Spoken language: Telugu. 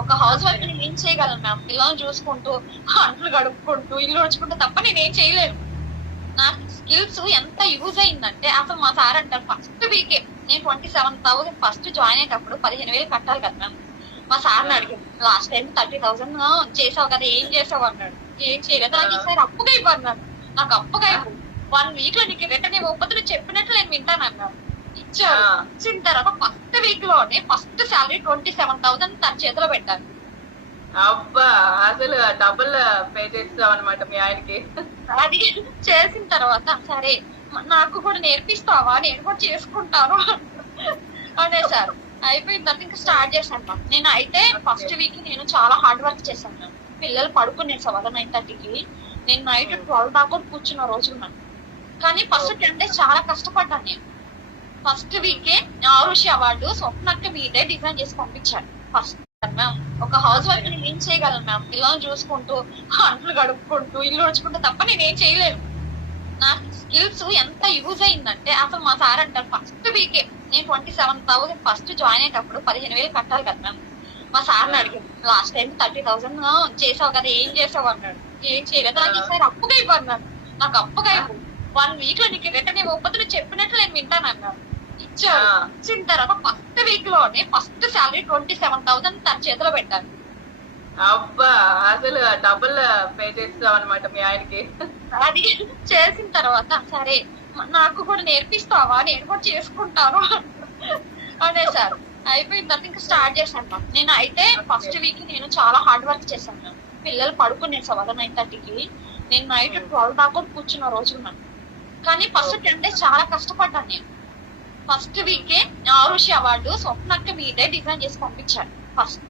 ఒక హౌస్ వైఫ్ ని ఏం చేయగలను మ్యామ్? పిల్లల్ని చూసుకుంటూ, అంట్లు గడుపుకుంటూ, ఇల్లు ఊడ్చుకుంటూ తప్ప నేనేం చేయలేను. నాకు స్కిల్స్ ఎంత యూజ్ అయిందంటే అసలు మా సార్ అంటారు ఫస్ట్ వీకే నేను 27,000 ఫస్ట్ జాయిన్ అయ్యేటప్పుడు 15,000 కట్టాలి కదా మ్యామ్. మా సార్ని అడిగాను లాస్ట్ టైం 30,000 చేసావు కదా, ఏం చేసావు అన్నాడు. ఏం చేయలేదు, నాకు ఈసారి అప్పుగా ఇవ్వన్నాడు. నాకు అప్పుగా 1 వీక్ లో నీకు రిటర్న్ ఇవ్వకపోతే నువ్వు చెప్పినట్లు నేను వింటాను అన్నాడు. ఇచ్చాడు. ఇచ్చిన తర్వాత ఫస్ట్ వీక్ లోనే ఫస్ట్ శాలరీ 27,000 తన చేతిలో పెట్టాను. అబ్బా, అసలు డబుల్ పే చేస్తాం అనమాట మీ ఆయనకి. అది చేసిన తర్వాత సరే నాకు కూడా నేర్పిస్తావా, నేను కూడా చేసుకుంటాను అనేసారు. అయిపోయిన తర్వాత ఇంకా స్టార్ట్ చేశాను. నేను అయితే ఫస్ట్ వీక్ నేను చాలా హార్డ్ వర్క్ చేశాను. పిల్లలు పడుకునే 9:30కి నేను నైట్ 12 దాకా కూర్చున్న రోజులు ఉన్నాను. కానీ ఫస్ట్ 10 days చాలా కష్టపడ్డాను. నేను ఫస్ట్ వీకే ఆరుషి అవార్డు స్వప్నక్క మీదే డిజైన్ చేసి పంపించాను. ఫస్ట్ మ్యామ్ ఒక హౌస్ వైఫ్ ని ఏం చేయగలను మ్యామ్? పిల్లల్ని చూసుకుంటూ, అంట్లు గడుపుకుంటూ, ఇల్లు ఊడ్చుకుంటూ తప్ప నేనేం చేయలేను. నాకు స్కిల్స్ ఎంత యూజ్ అయిందంటే అసలు మా సార్ అంటారు ఫస్ట్ వీకే నేను 27,000 ఫస్ట్ జాయిన్ అయ్యేటప్పుడు 15,000 కట్టాలి కదా మ్యామ్. మా సార్ని అడిగాను లాస్ట్ టైం 30,000 చేసావు కదా, ఏం చేసావు అన్నాడు. ఏం చేయలేదు, నాకు ఈసారి అప్పుగా ఇవ్వన్నాడు. నాకు అప్పుగా 1 వీక్ లో నీకు రిటర్న్ ఇవ్వకపోతే నువ్వు చెప్పినట్లు నేను వింటాను అన్నాడు. ఇచ్చాడు. ఇచ్చిన తర్వాత ఫస్ట్ వీక్ లోనే ఫస్ట్ శాలరీ 27,000 తన చేతిలో పెట్టాను. అబ్బా, అసలు డబుల్ పే చేస్తాం అనమాట మీ ఆయనకి. అది చేసిన తర్వాత సరే నాకు కూడా నేర్పిస్తావా, నేను కూడా చేసుకుంటాను అనేసారు. అయిపోయిన తర్వాత ఇంకా స్టార్ట్ చేశాను. నేను అయితే ఫస్ట్ వీక్ నేను చాలా హార్డ్ వర్క్ చేశాను. పిల్లలు పడుకునే 9:30కి నేను నైట్ 12 దాకా కూర్చున్న రోజులు ఉన్నాను. కానీ ఫస్ట్ 10 days చాలా కష్టపడ్డాను. నేను ఫస్ట్ వీకే ఆరుషి అవార్డు స్వప్నక్క మీదే డిజైన్ చేసి పంపించాను. ఫస్ట్